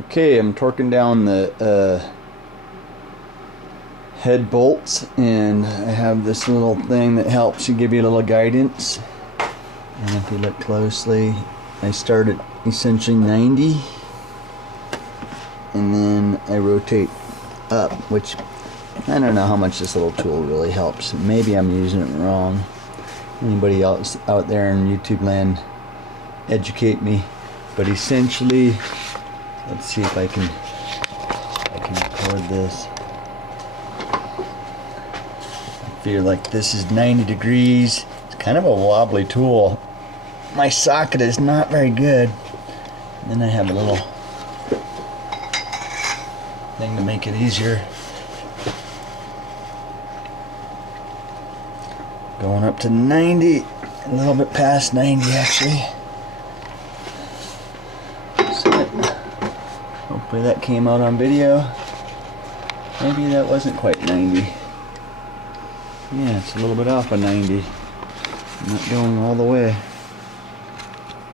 Okay, I'm torquing down the head bolts, and I have this little thing that helps you, give you a little guidance. And if you look closely, I start at essentially 90, and then I rotate up, which I don't know how much this little tool really helps. Maybe I'm using it wrong. Anybody else out there in YouTube land, educate me. But essentially, let's see if I can record this. I feel like this is 90 degrees. It's kind of a wobbly tool. My socket is not very good. And then I have a little thing to make it easier. Going up to 90, a little bit past 90 actually. So hopefully that came out on video. Maybe that wasn't quite 90. Yeah, it's a little bit off of 90. I'm not going all the way.